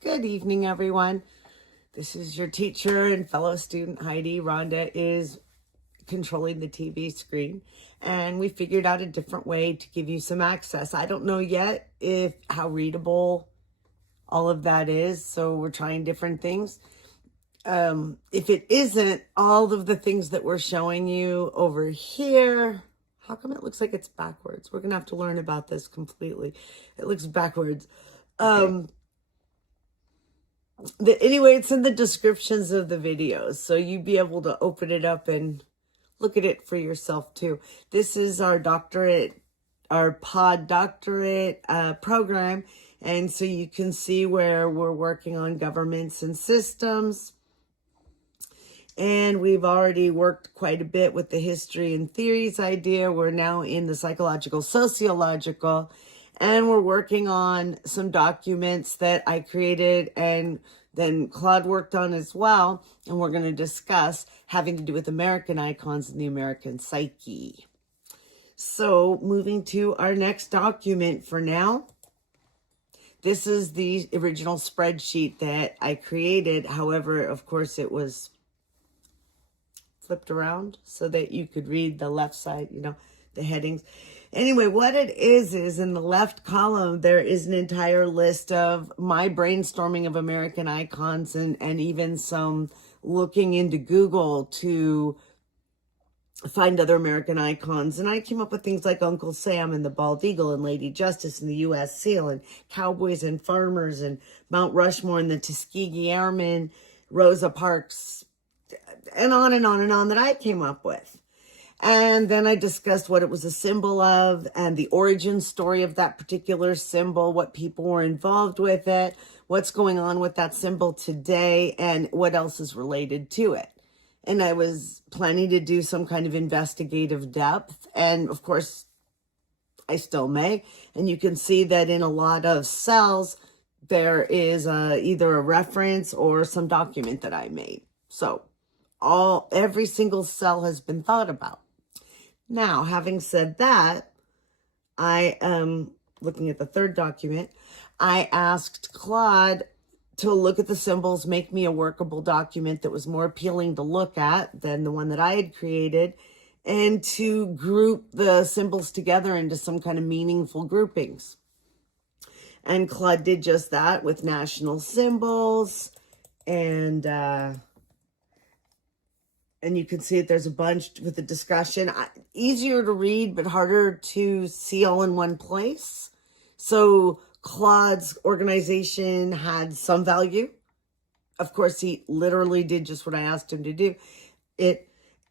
Good evening, everyone. This is your teacher and fellow student, Heidi. Rhonda is controlling the TV screen, and we figured out a different way to give you some access. I don't know yet how readable all of that is, so we're trying different things. If it isn't, all of the things that we're showing you over here, how come it looks like it's backwards? We're going to have to learn about this completely. It looks backwards. Anyway, it's in the descriptions of the videos, so you'd be able to open it up and look at it for yourself too. This is our PodDoctorate program, and so you can see where we're working on governments and systems. And we've already worked quite a bit with the history and theories idea. We're now in the psychological, sociological, and we're working on some documents that I created and then Claude worked on as well. And we're going to discuss having to do with American icons and the American psyche. So moving to our next document for now. This is the original spreadsheet that I created. However, of course, it was flipped around so that you could read the left side, the headings. Anyway, what it is in the left column, there is an entire list of my brainstorming of American icons and even some looking into Google to find other American icons. And I came up with things like Uncle Sam and the Bald Eagle and Lady Justice and the U.S. Seal and Cowboys and Farmers and Mount Rushmore and the Tuskegee Airmen, Rosa Parks, and on and on and on that I came up with. And then I discussed what it was a symbol of and the origin story of that particular symbol, what people were involved with it, what's going on with that symbol today, and what else is related to it. And I was planning to do some kind of investigative depth. And of course, I still may. And you can see that in a lot of cells, there is either a reference or some document that I made. So every single cell has been thought about. Now, having said that, I am looking at the third document. I asked Claude to look at the symbols, make me a workable document that was more appealing to look at than the one that I had created, and to group the symbols together into some kind of meaningful groupings. And Claude did just that with national symbols, and you can see that there's a bunch with the discussion. Easier to read, but harder to see all in one place. So Claude's organization had some value. Of course, he literally did just what I asked him to do.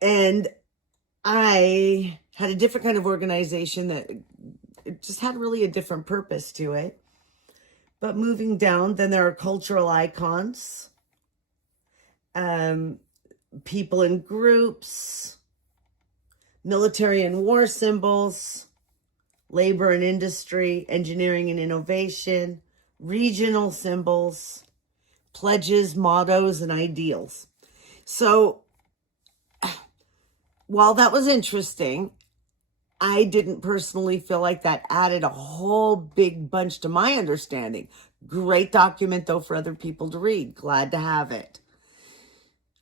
And I had a different kind of organization that it just had really a different purpose to it. But moving down, then there are cultural icons. People in groups, military and war symbols, labor and industry, engineering and innovation, regional symbols, pledges, mottos, and ideals. So while that was interesting, I didn't personally feel like that added a whole big bunch to my understanding. Great document, though, for other people to read. Glad to have it.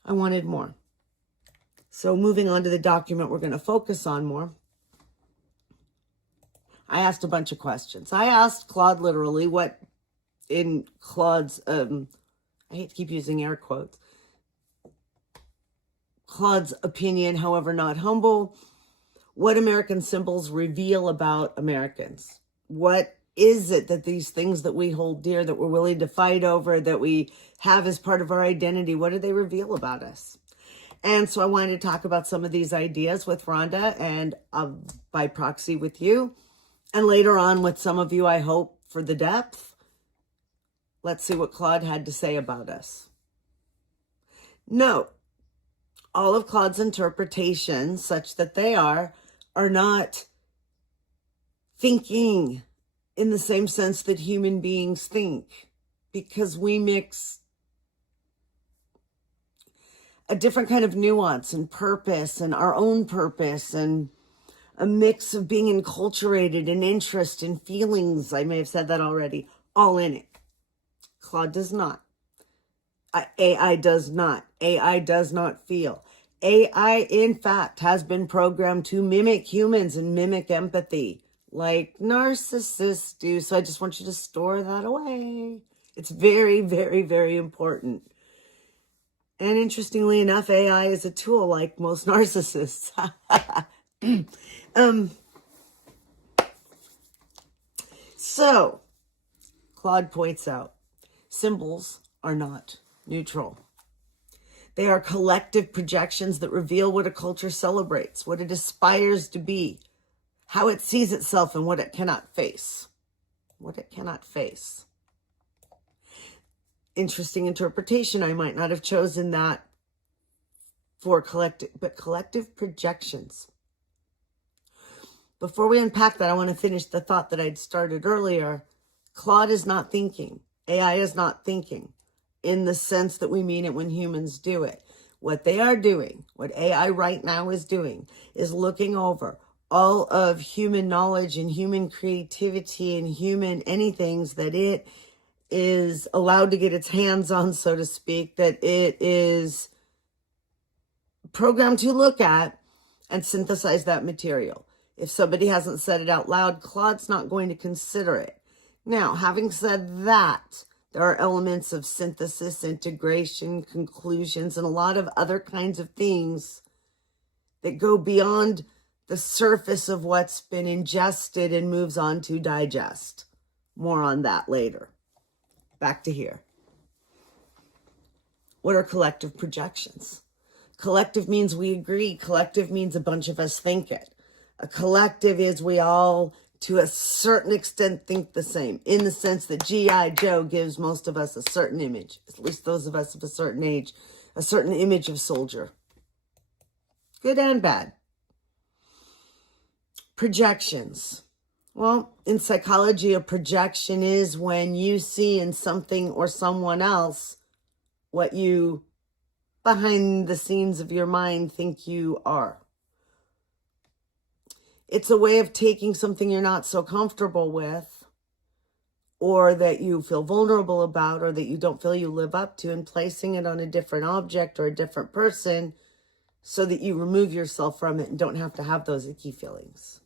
I wanted more. So moving on to the document we're going to focus on more. I asked a bunch of questions. I asked Claude literally what in Claude's, I hate to keep using air quotes, Claude's opinion, however not humble, what American symbols reveal about Americans. What is it that these things that we hold dear, that we're willing to fight over, that we have as part of our identity, what do they reveal about us? And so I wanted to talk about some of these ideas with Rhonda and by proxy with you. And later on with some of you, I hope, for the depth. Let's see what Claude had to say about us. Note, all of Claude's interpretations, such that they are not thinking in the same sense that human beings think, because we mix a different kind of nuance and purpose and our own purpose and a mix of being enculturated and interest and feelings. I may have said that already, all in it. Claude does not. AI does not. AI does not feel. AI, in fact, has been programmed to mimic humans and mimic empathy like narcissists do. So I just want you to store that away. It's very, very, very important. And interestingly enough, AI is a tool like most narcissists. So, Claude points out, symbols are not neutral. They are collective projections that reveal what a culture celebrates, what it aspires to be, how it sees itself, and what it cannot face. What it cannot face. Interesting interpretation. I might not have chosen that for collective, but collective projections. Before we unpack that, I want to finish the thought that I'd started earlier. Claude is not thinking. AI is not thinking in the sense that we mean it when humans do it. What they are doing, what AI right now is doing, is looking over all of human knowledge and human creativity and human anythings that it is allowed to get its hands on, so to speak, that it is programmed to look at and synthesize that material. If somebody hasn't said it out loud, Claude's not going to consider it. Now, having said that, there are elements of synthesis, integration, conclusions, and a lot of other kinds of things that go beyond the surface of what's been ingested and moves on to digest. More on that later. Back to here. What are collective projections? Collective means we agree. Collective means a bunch of us think it. A collective is we all, to a certain extent, think the same, in the sense that G.I. Joe gives most of us a certain image, at least those of us of a certain age, a certain image of soldier. Good and bad. Projections. Well, in psychology, a projection is when you see in something or someone else what you, behind the scenes of your mind, think you are. It's a way of taking something you're not so comfortable with, or that you feel vulnerable about, or that you don't feel you live up to, and placing it on a different object or a different person so that you remove yourself from it and don't have to have those icky feelings.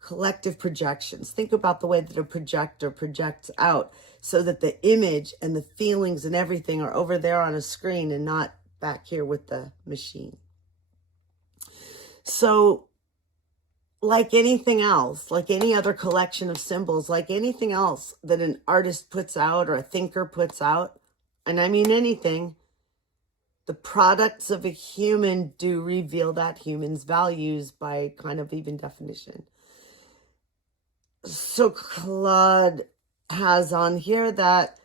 Collective projections. Think about the way that a projector projects out so that the image and the feelings and everything are over there on a screen and not back here with the machine. So, like anything else, like any other collection of symbols, like anything else that an artist puts out or a thinker puts out, and I mean anything, the products of a human do reveal that human's values by kind of even definition. So Claude has on here that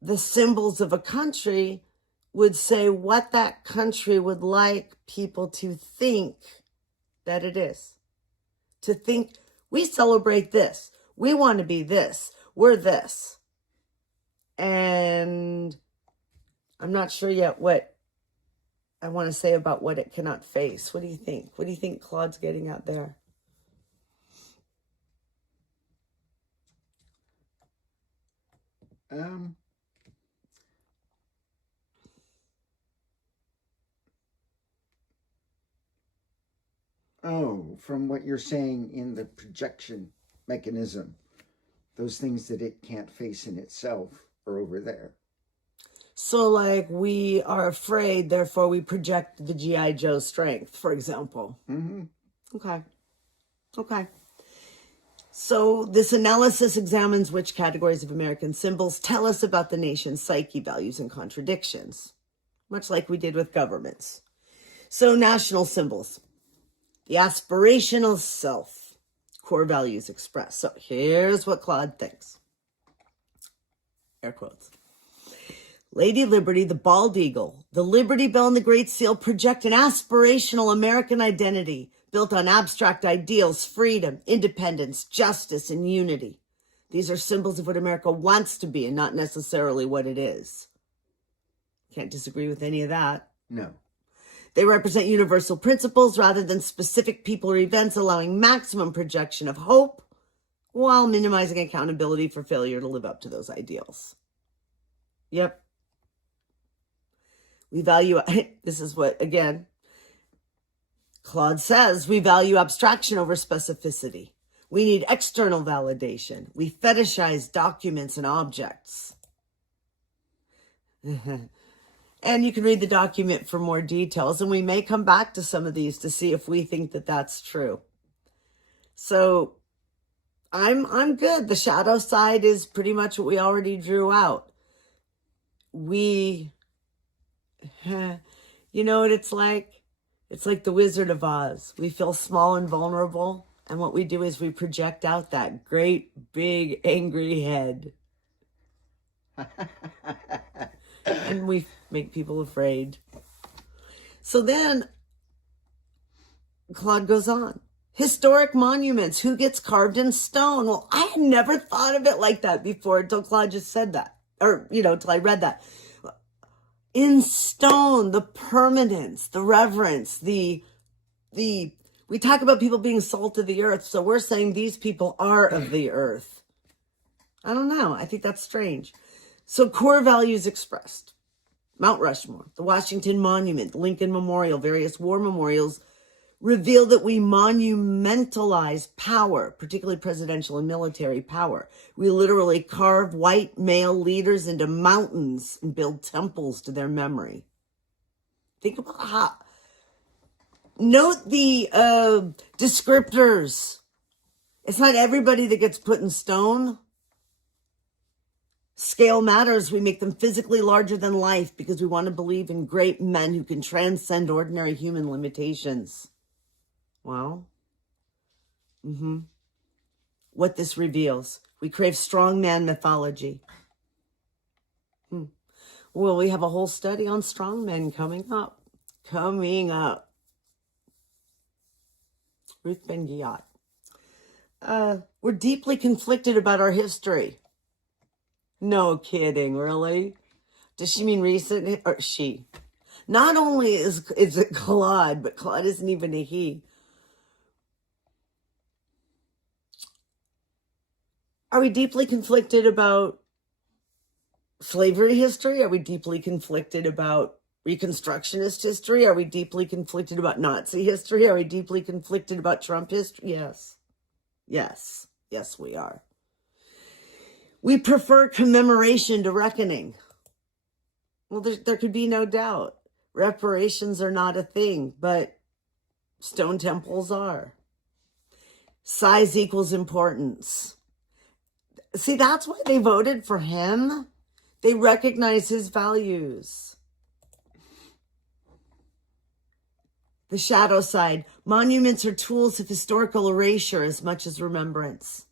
the symbols of a country would say what that country would like people to think that it is. To think, we celebrate this. We want to be this. We're this. And I'm not sure yet what I want to say about what it cannot face. What do you think? What do you think Claude's getting at there? From what you're saying in the projection mechanism, those things that it can't face in itself are over there. So like we are afraid, therefore we project the G.I. Joe strength, for example. Mm-hmm. Okay. So this analysis examines which categories of American symbols tell us about the nation's psyche, values, and contradictions, much like we did with governments. So national symbols, the aspirational self, core values expressed. So here's what Claude thinks. Air quotes. Lady Liberty, the bald eagle, the Liberty Bell, and the Great Seal project an aspirational American identity built on abstract ideals, freedom, independence, justice, and unity. These are symbols of what America wants to be and not necessarily what it is. Can't disagree with any of that. No. They represent universal principles rather than specific people or events, allowing maximum projection of hope while minimizing accountability for failure to live up to those ideals. Yep. We value, this is what, again, Claude says, we value abstraction over specificity. We need external validation. We fetishize documents and objects. And you can read the document for more details, and we may come back to some of these to see if we think that that's true. So I'm good. The shadow side is pretty much what we already drew out. You know what it's like? It's like the Wizard of Oz. We feel small and vulnerable, and what we do is we project out that great, big, angry head. And we make people afraid. So then Claude goes on. Historic monuments. Who gets carved in stone? Well, I had never thought of it like that before until Claude just said that. Or, until I read that. In stone, the permanence, the reverence, we talk about people being salt of the earth. So we're saying these people are of the earth. I don't know. I think that's strange. So core values expressed. Mount Rushmore, the Washington Monument, the Lincoln Memorial, various war memorials reveal that we monumentalize power, particularly presidential and military power. We literally carve white male leaders into mountains and build temples to their memory. Think about how. Note the descriptors. It's not everybody that gets put in stone. Scale matters. We make them physically larger than life because we want to believe in great men who can transcend ordinary human limitations. Well, what this reveals. We crave strongman mythology. Well, we have a whole study on strongmen coming up. Ruth Ben-Ghiat. We're deeply conflicted about our history. No kidding, really? Does she mean recent? Or she? Not only is it Claude, but Claude isn't even a he. Are we deeply conflicted about slavery history? Are we deeply conflicted about Reconstructionist history? Are we deeply conflicted about Nazi history? Are we deeply conflicted about Trump history? Yes. Yes. Yes, we are. We prefer commemoration to reckoning. Well, there could be no doubt. Reparations are not a thing, but stone temples are. Size equals importance. See, that's why they voted for him. They recognize his values. The shadow side. Monuments are tools of historical erasure as much as remembrance.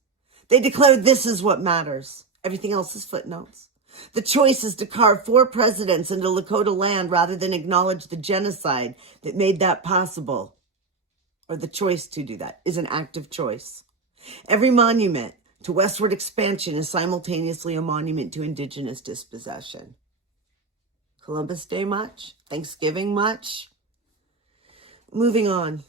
They declare this is what matters. Everything else is footnotes. The choice is to carve 4 presidents into Lakota land rather than acknowledge the genocide that made that possible. Or the choice to do that is an active choice. Every monument to westward expansion is simultaneously a monument to indigenous dispossession. Columbus Day much? Thanksgiving much? Moving on.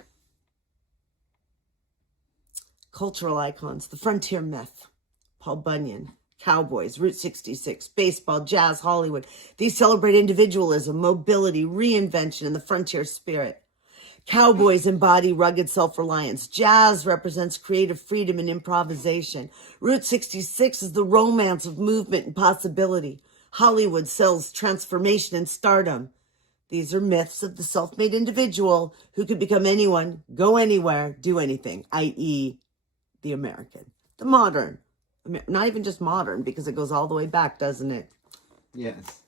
Cultural icons, the frontier myth, Paul Bunyan, cowboys, Route 66, baseball, jazz, Hollywood. These celebrate individualism, mobility, reinvention, and the frontier spirit. Cowboys embody rugged self-reliance. Jazz represents creative freedom and improvisation. Route 66 is the romance of movement and possibility. Hollywood sells transformation and stardom. These are myths of the self-made individual who could become anyone, go anywhere, do anything, i.e., the American, the modern, not even just modern, because it goes all the way back, doesn't it? Yes.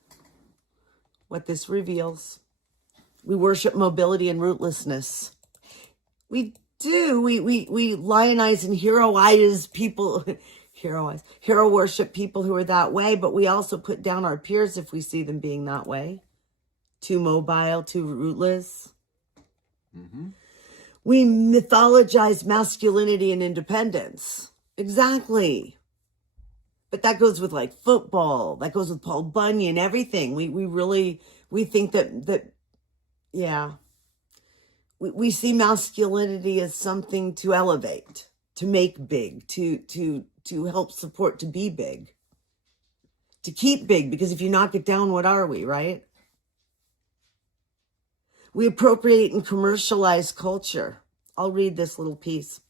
What this reveals. We worship mobility and rootlessness. We do. We lionize and heroize people, hero worship people who are that way, but we also put down our peers if we see them being that way. Too mobile, too rootless. Mm-hmm. We mythologize masculinity and independence. Exactly. But that goes with like football. That goes with Paul Bunyan, everything. We think that yeah. We see masculinity as something to elevate, to make big, to help support, to be big. to keep big, because if you knock it down, what are we, right? We appropriate and commercialize culture. I'll read this little piece.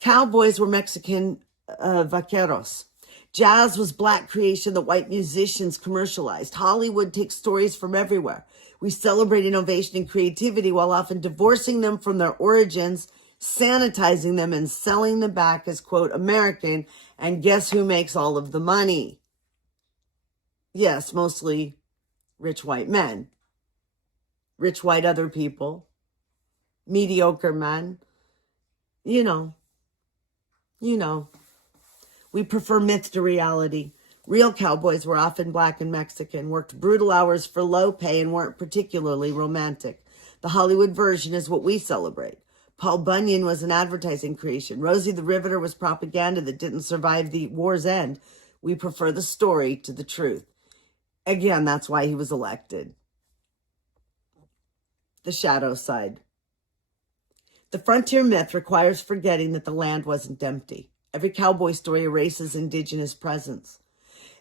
Cowboys were Mexican vaqueros. Jazz was black creation that white musicians commercialized. Hollywood takes stories from everywhere. We celebrate innovation and creativity while often divorcing them from their origins, sanitizing them, and selling them back as, quote, American. And guess who makes all of the money? Yes, mostly rich white men. Rich white other people. Mediocre men. You know. We prefer myth to reality. Real cowboys were often black and Mexican, worked brutal hours for low pay, and weren't particularly romantic. The Hollywood version is what we celebrate. Paul Bunyan was an advertising creation. Rosie the Riveter was propaganda that didn't survive the war's end. We prefer the story to the truth. Again, that's why he was elected. The shadow side. The frontier myth requires forgetting that the land wasn't empty. Every cowboy story erases indigenous presence.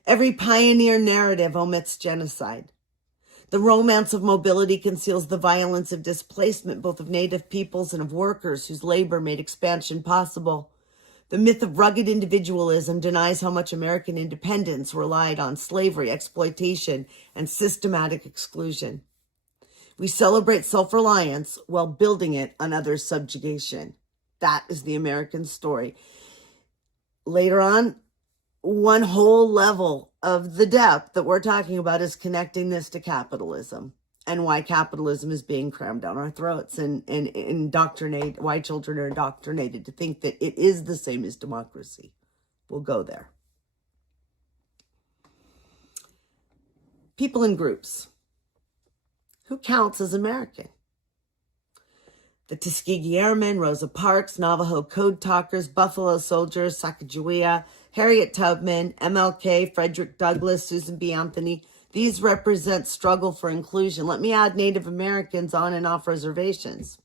Every pioneer narrative omits genocide. The romance of mobility conceals the violence of displacement, both of native peoples and of workers whose labor made expansion possible. The myth of rugged individualism denies how much American independence relied on slavery, exploitation, and systematic exclusion. We celebrate self-reliance while building it on others' subjugation. That is the American story. Later on, one whole level of the depth that we're talking about is connecting this to capitalism and why capitalism is being crammed down our throats and indoctrinate, why children are indoctrinated to think that it is the same as democracy. We'll go there. People in groups. Who counts as American? The Tuskegee Airmen, Rosa Parks, Navajo Code Talkers, Buffalo Soldiers, Sacagawea, Harriet Tubman, MLK, Frederick Douglass, Susan B. Anthony. These represent struggle for inclusion. Let me add Native Americans on and off reservations.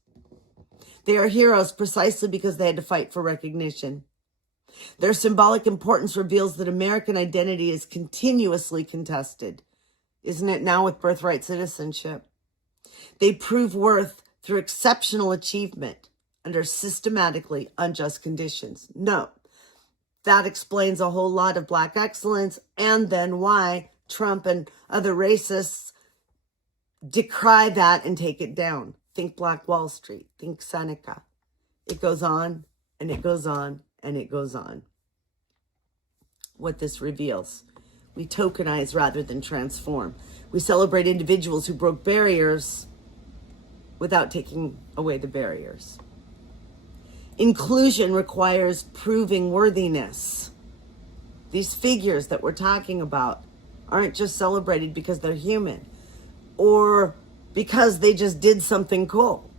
They are heroes precisely because they had to fight for recognition. Their symbolic importance reveals that American identity is continuously contested. Isn't it now with birthright citizenship? They prove worth through exceptional achievement under systematically unjust conditions. No, that explains a whole lot of Black excellence, and then why Trump and other racists decry that and take it down. Think Black Wall Street, think Seneca. It goes on and it goes on and it goes on. What this reveals: we tokenize rather than transform. We celebrate individuals who broke barriers without taking away the barriers. Inclusion requires proving worthiness. These figures that we're talking about aren't just celebrated because they're human or because they just did something cool.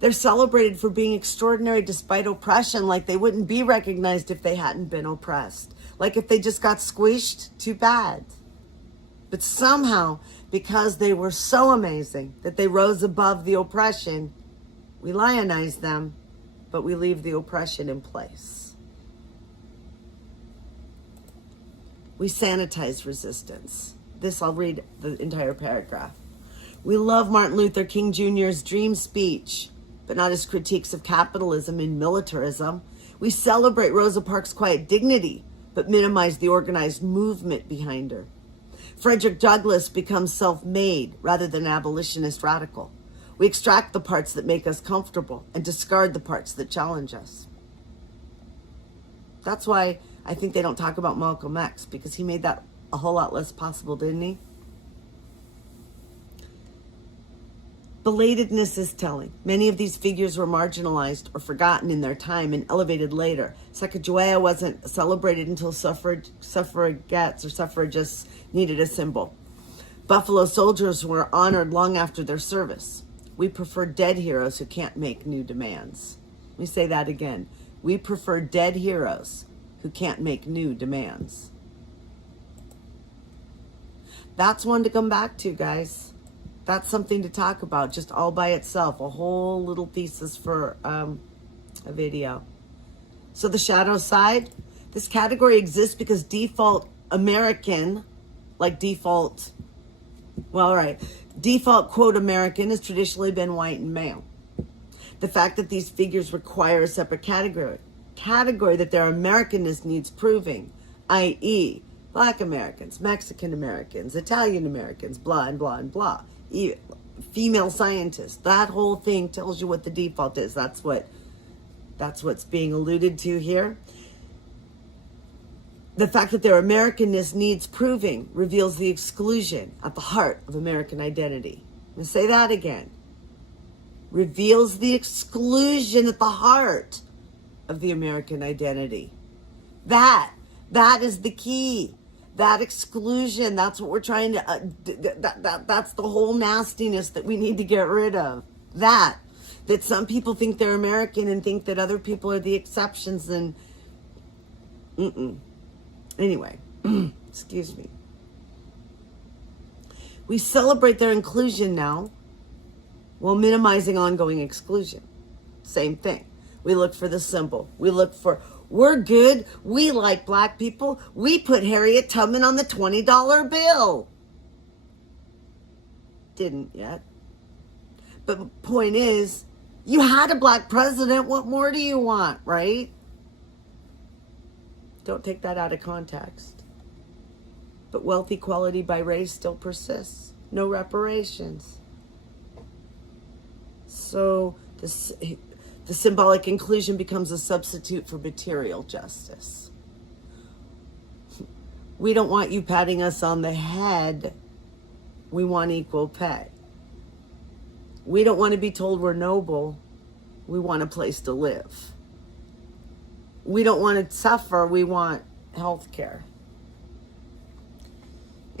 They're celebrated for being extraordinary despite oppression, like they wouldn't be recognized if they hadn't been oppressed. Like if they just got squished, too bad. But somehow, because they were so amazing that they rose above the oppression, we lionize them, but we leave the oppression in place. We sanitize resistance. This, I'll read the entire paragraph. We love Martin Luther King Jr.'s dream speech, but not his critiques of capitalism and militarism. We celebrate Rosa Parks' quiet dignity, but minimize the organized movement behind her. Frederick Douglass becomes self-made rather than an abolitionist radical. We extract the parts that make us comfortable and discard the parts that challenge us. That's why I think they don't talk about Malcolm X, because he made that a whole lot less possible, didn't he? Belatedness is telling. Many of these figures were marginalized or forgotten in their time and elevated later. Sacagawea wasn't celebrated until suffragettes or suffragists needed a symbol. Buffalo Soldiers were honored long after their service. We prefer dead heroes who can't make new demands. Let me say that again. We prefer dead heroes who can't make new demands. That's one to come back to, guys. That's something to talk about just all by itself. A whole little thesis for a video. So the shadow side, This category exists because default American, like default, well, all right, default quote American has traditionally been white and male. The fact that these figures require a separate category that their Americanness needs proving, i.e., Black Americans, Mexican Americans, Italian Americans, blah and blah and blah. Female scientists, that whole thing tells you what the default is. That's what's being alluded to here. The fact that their Americanness needs proving reveals the exclusion at the heart of American identity. I'm going to say that again. Reveals the exclusion at the heart of the American identity. That is the key. That exclusion, that's what we're trying to, that's the whole nastiness that we need to get rid of. That some people think they're American and think that other people are the exceptions, and Anyway, excuse me. We celebrate their inclusion now while minimizing ongoing exclusion. Same thing. We look for the symbol. We look for, we're good. We like Black people. We put Harriet Tubman on the $20 bill. Didn't yet. But point is, you had a Black president. What more do you want, right? Don't take that out of context. But wealth equality by race still persists. No reparations. So the symbolic inclusion becomes a substitute for material justice. We don't want you patting us on the head. We want equal pay. We don't want to be told we're noble. We want a place to live. We don't want to suffer. We want health care.